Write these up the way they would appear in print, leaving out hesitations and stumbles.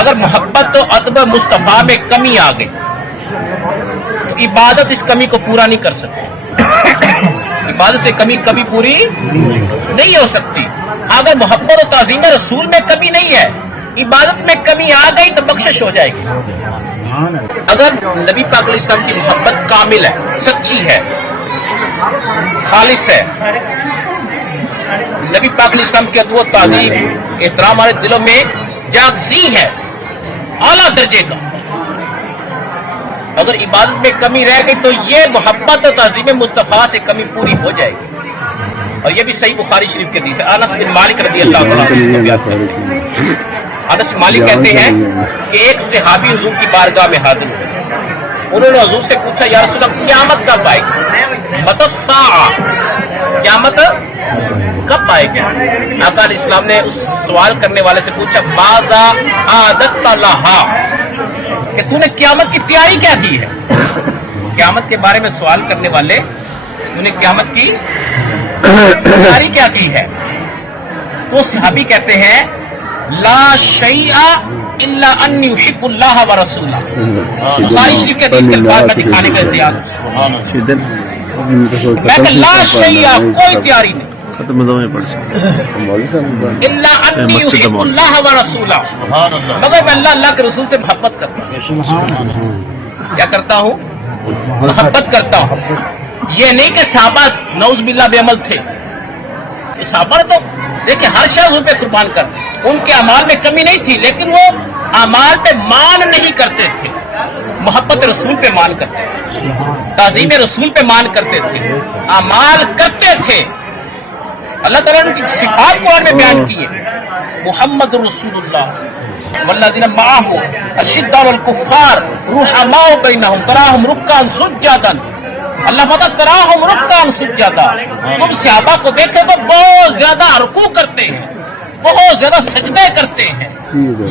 اگر محبت و ادب مصطفیٰ میں کمی آ گئی تو عبادت اس کمی کو پورا نہیں کر سکتی، عبادت سے کمی کبھی پوری نہیں ہو سکتی۔ اگر محبت و تعظیم رسول میں کمی نہیں ہے، عبادت میں کمی آ گئی تو بخشش ہو جائے گی۔ اگر نبی پاک علیہ السلام کی محبت کامل ہے، سچی ہے، خالص ہے، نبی پاک علیہ السلام کی ادب و تعظیم احترام ہمارے دلوں میں جاگزی ہے اعلیٰ درجے کا، اگر عبادت میں کمی رہ گئی تو یہ محبت و تعظیم مصطفیٰ سے کمی پوری ہو جائے گی۔ اور یہ بھی صحیح بخاری شریف کے حدیث ہے، انس بن مالک رضی اللہ تعالیٰ عنہ، انس بن مالک کہتے ہیں کہ ایک صحابی حضور کی بارگاہ میں حاضر ہوئے، انہوں نے حضور سے پوچھا یا رسول اللہ قیامت کب آئے گی؟ متی الساعہ، قیامت کب آئے گا؟ آقا علیہ السلام نے اس سوال کرنے والے سے پوچھا ماذا اعددت لہا، کہ تو نے قیامت کی تیاری کیا کی ہے؟ قیامت کے بارے میں سوال کرنے والے، تو نے قیامت کی تیاری کیا کی ہے؟ تو صحابی کہتے ہیں لا شیء الا انی احب اللہ ورسولہ، بخاری شریف کے حدیث کے الفاظ میں دکھانے کا انتظار، میں کہ لا شیء، کوئی تیاری نہیں، الا انی احب اللہ ورسولہ، مگر میں اللہ کے رسول سے محبت کرتا ہوں۔ کیا کرتا ہوں؟ محبت کرتا ہوں۔ یہ نہیں کہ صحابہ نعوذ باللہ بے عمل تھے، صحابہ تو دیکھیں ہر شخص پہ قربان کر، ان کے اعمال میں کمی نہیں تھی، لیکن وہ اعمال پہ مان نہیں کرتے تھے، محبت رسول پہ مان کرتے تھے، تعظیم رسول پہ مان کرتے تھے، اعمال کرتے تھے۔ اللہ تعالیٰ نے ان کی صفات قرآن میں بیان کی ہے، محمد رسول اللہ والذین معہ اشداء علی الکفار رحماء بینہم تراہم رکعا سجدا، اللہ پتہ تراہم رکعا سجدا، تم صحابہ کو دیکھو تو بہت زیادہ رکوع کرتے ہیں، بہت زیادہ سجدے کرتے ہیں،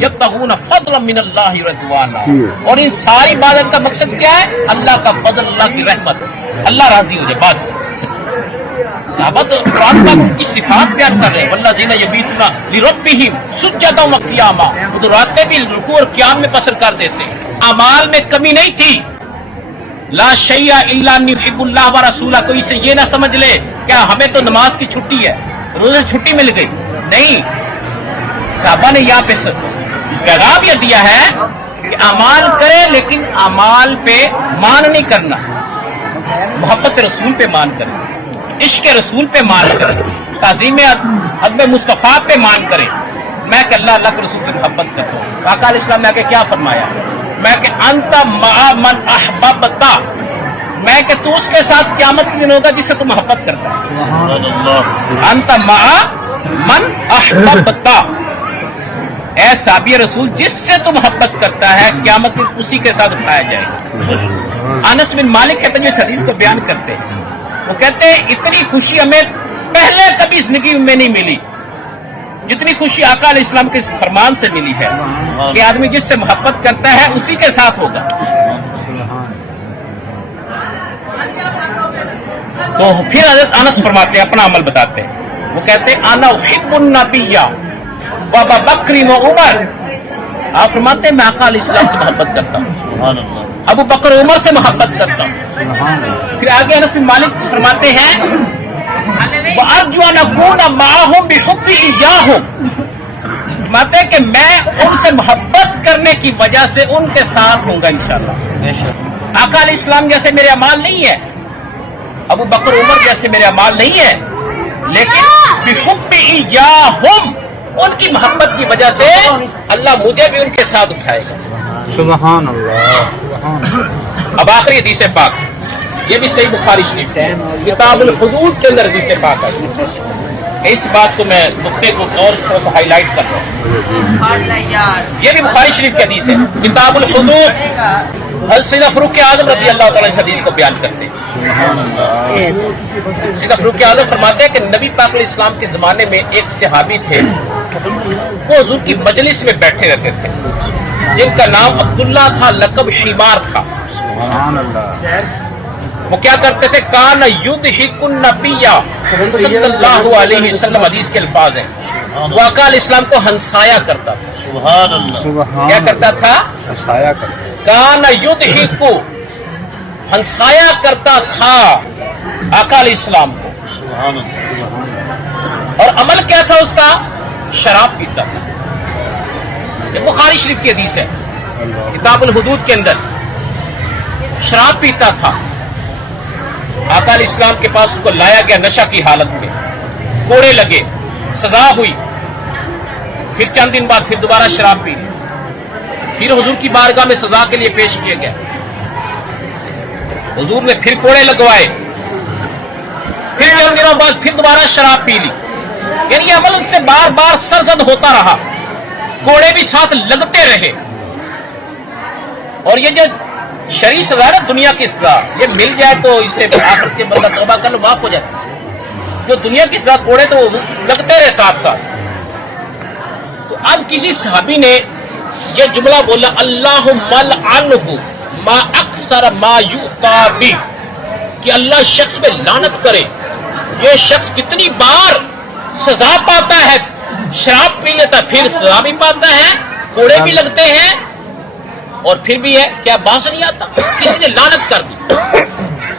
یبتغون فضلا من اللہ رضوانا، اور ان ساری عبادت کا مقصد کیا ہے؟ اللہ کا فضل، اللہ کی رحمت، اللہ راضی ہو جائے، بس۔ صحابہ تو قرآن پاک کی صفات بیان کر رہے ہیں، والذین یبیتون لربہم سجدا وقیاما، وہ تو رات میں بھی رکوع اور قیام میں بسر کر دیتے ہیں، اعمال میں کمی نہیں تھی۔ لا شیء الا ان یحب اللہ ورسولہ، کوئی سے یہ نہ سمجھ لے کیا ہمیں تو نماز کی چھٹی ہے، روزے چھٹی مل گئی، نہیں، صحابہ نے یہاں پہ پیغام یہ دیا ہے کہ اعمال کرے لیکن اعمال پہ مان نہیں کرنا، محبت رسول پہ مان کرے، عشق رسول پہ مان کرے، تعظیم ادب مصطفیٰ پہ مان کرے۔ میں کہ اللہ کے رسول سے محبت کرتا ہوں۔ آقا علیہ السلام نے آگے کیا فرمایا؟ میں کہ انت مع من احببت، میں کہ تو اس کے ساتھ قیامت کے دن ہوگا جس سے تو محبت کرتا ہے، انت مع من احببت، اے صحابی رسول جس سے تو محبت کرتا ہے قیامت میں اسی کے ساتھ اٹھایا جائے گا۔ انس بن مالک کہتے ہیں جو اس حدیث کو بیان کرتے ہیں، وہ کہتے ہیں اتنی خوشی ہمیں پہلے کبھی زندگی میں نہیں ملی جتنی خوشی آقا علیہ السلام کے اس فرمان سے ملی ہے کہ آدمی جس سے محبت کرتا ہے اسی کے ساتھ ہوگا۔ تو پھر حضرت انس فرماتے ہیں، اپنا عمل بتاتے ہیں، وہ کہتے ہیں انا احب النبی و ابا بکر و عمر، آپ فرماتے ہیں میں آقا علیہ السلام سے محبت کرتا ہوں، ابو بکر عمر سے محبت کرتا ہوں۔ پھر آگے انس بن مالک فرماتے ہیں وَأَرْجُو أَنْ أَكُونَ مَعَهُمْ بِحُبِّ إِيَّاهُمْ، فرماتے ہیں کہ میں ان سے محبت کرنے کی وجہ سے ان کے ساتھ ہوں گا انشاءاللہ۔ آقا علیہ السلام جیسے میرے اعمال نہیں ہے، ابو بکر عمر جیسے میرے اعمال نہیں ہے، لیکن بِحُبِّ إِيَّاهُمْ، ان کی محبت کی وجہ سے اللہ مجھے بھی ان کے ساتھ اٹھائے گا۔ سبحان اللہ۔ اب آخری حدیث پاک، یہ بھی صحیح بخاری شریف ہے، کتاب الحدود کے اندر حدیث پاک ہے، اس بات کو میں نقطے کو اور تھوڑا سا ہائی لائٹ کر رہا ہوں۔ یہ بھی بخاری شریف کی حدیث ہے، کتاب الحدود، سیدنا فاروق اعظم رضی اللہ تعالیٰ اس حدیث کو بیان کرتے ہیں۔ سیدنا فاروق اعظم فرماتے ہیں کہ نبی پاک علیہ السلام کے زمانے میں ایک صحابی تھے، وہ حضور کی مجلس میں بیٹھے رہتے تھے، جن کا نام عبداللہ تھا، لقب شیمار تھا۔ وہ کیا کرتے تھے؟ کان یضحک النبی صلی اللہ علیہ وسلم، حدیث کے الفاظ ہیں، وہ آقا علیہ السلام کو ہنسایا کرتا تھا، سبحان اللہ. سبحان کیا کرتا تھا؟ ہنسایا کرتے. کان یضحک، ہنسایا کرتا تھا آقا علیہ السلام کو. سبحان اللہ. اور عمل کیا تھا اس کا؟ شراب پیتا تھا. یہ بخاری شریف کی حدیث ہے، کتاب الحدود کے اندر. شراب پیتا تھا. آقا علیہ السلام کے پاس اس کو لایا گیا نشہ کی حالت میں، کوڑے لگے، سزا ہوئی. پھر چند دن بعد پھر دوبارہ شراب پی لی. پھر حضور کی بارگاہ میں سزا کے لیے پیش کیا گیا. حضور نے پھر کوڑے لگوائے. پھر چند دنوں بعد پھر دوبارہ شراب پی لی. یعنی یہ عمل ان سے بار بار سرزد ہوتا رہا، کوڑے بھی ساتھ لگتے رہے. اور یہ جو شرعی سزا ہے دنیا کی سزا، یہ مل جائے تو اس سے آخرت کے بندہ توبہ کر لو معاف ہو جاتا ہے. جو دنیا کی سزا کوڑے تو وہ لگتے رہے ساتھ ساتھ. تو اب کسی صحابی نے یہ جملہ بولا، اللہم لعنہ ما اکثر ما یؤتی بہ، کہ اللہ شخص پہ لعنت کرے، یہ شخص کتنی بار سزا پاتا ہے. شراب پی لیتا پھر سزا بھی پاتا ہے، کوڑے بھی لگتے ہیں، اور پھر بھی ہے کیا باز نہیں آتا. کسی نے لعنت کر دی.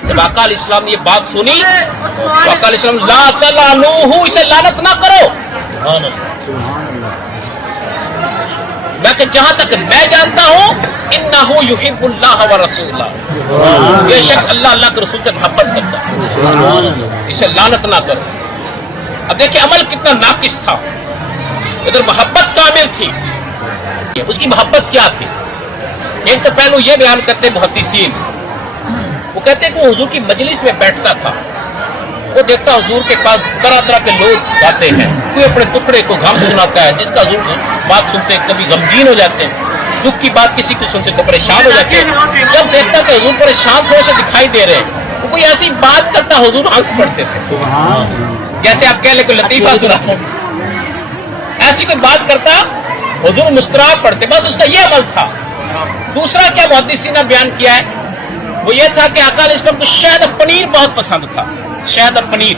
جب آقا علیہ السلام نے یہ بات سنی تو آقا علیہ السلام لا تلعنوہ، اسے لعنت نہ کرو. میں کہ جہاں تک میں جانتا ہوں انہ یحب اللہ ورسولہ، یہ شخص اللہ کے رسول سے محبت کرتا ہے، اسے لعنت نہ کرو. اب دیکھیں عمل کتنا ناقص تھا. ادھر محبت کامل تھی. اس کی محبت کیا تھی؟ ایک تو پہلو یہ بیان کرتے محدثین، وہ کہتے کہ وہ حضور کی مجلس میں بیٹھتا تھا، وہ دیکھتا حضور کے پاس طرح طرح کے لوگ آتے ہیں، کوئی اپنے ٹکڑے کو غم سناتا ہے، جس کا حضور بات سنتے کبھی غمگین ہو جاتے ہیں، دکھ کی بات کسی کو سنتے تو پریشان ہو جاتے ہیں. جب دیکھتا کہ حضور پریشان تھوڑے سے دکھائی دے رہے ہیں، وہ کوئی ایسی بات کرتا حضور ہنس پڑتے تھے. جیسے آپ کہہ لیں کوئی لطیفہ سنا، ایسی کوئی بات کرتا حضور مسکرا پڑتے. بس اس کا یہ عمل تھا. دوسرا کیا محدثین نے بیان کیا ہے، وہ یہ تھا کہ آقا علیہ السلام کو شہد اور پنیر بہت پسند تھا. شہد اور پنیر.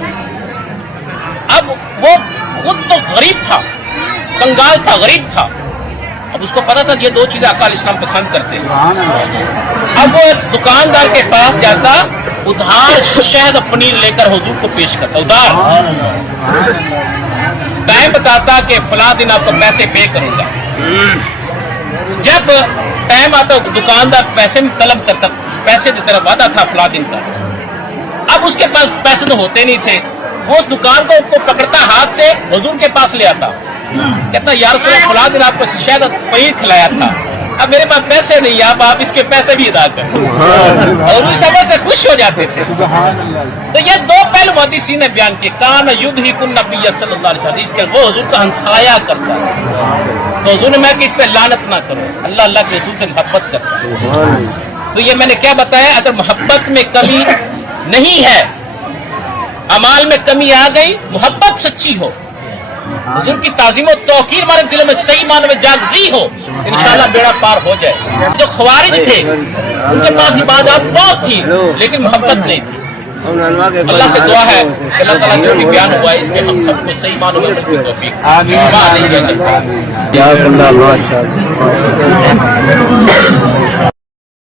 اب وہ خود تو غریب تھا، کنگال تھا، غریب تھا. اب اس کو پتا تھا یہ دو چیزیں آقا علیہ السلام پسند کرتے ہیں. اب وہ دکاندار کے پاس جاتا، ادھار شہد اور پنیر لے کر حضور کو پیش کرتا. ادھار ٹائم بتاتا کہ فلاں دن آپ کو پیسے پے کروں گا. جب ٹائم آتا دکاندار پیسے میں طلب کرتا، پیسے کی طرف وعدہ تھا فلاں دن کا. اب اس کے پاس پیسے تو ہوتے نہیں تھے. وہ اس دکان کو پکڑتا، ہاتھ سے حضور کے پاس لے آتا، کہتا یا رسول اللہ فلاں دن آپ کو شاید پنیر کھلایا تھا، اب میرے پاس پیسے نہیں، آپ اس کے پیسے بھی ادا کریں. اور اس عمل سے خوش ہو جاتے تھے. تو یہ دو پہلو محدثین نے بیان کیے. کان یضحک النبی صلی اللہ علیہ وسلم، اس کے وہ حضور کا ہنسایا کرتا ہے. تو حضور نے میں کہ اس پہ لعنت نہ کرو، اللہ کے رسول سے محبت کرتا ہے. تو یہ میں نے کیا بتایا، اگر محبت میں کمی نہیں ہے، اعمال میں کمی آ گئی، محبت سچی ہو، حضور کی تعظیم و توقیر ہمارے دلوں میں صحیح معنی میں جاگزی ہو، انشاءاللہ بیڑا پار ہو جائے. جو خوارج تھے ان کے پاس عبادات بہت تھی لیکن محبت نہیں تھی. اللہ سے دعا ہے کہ اللہ تعالیٰ جو بھی بیان ہوا ہے اس میں ہم سب کو صحیح معنوں میں عمل کی توفیق عطا فرمائے.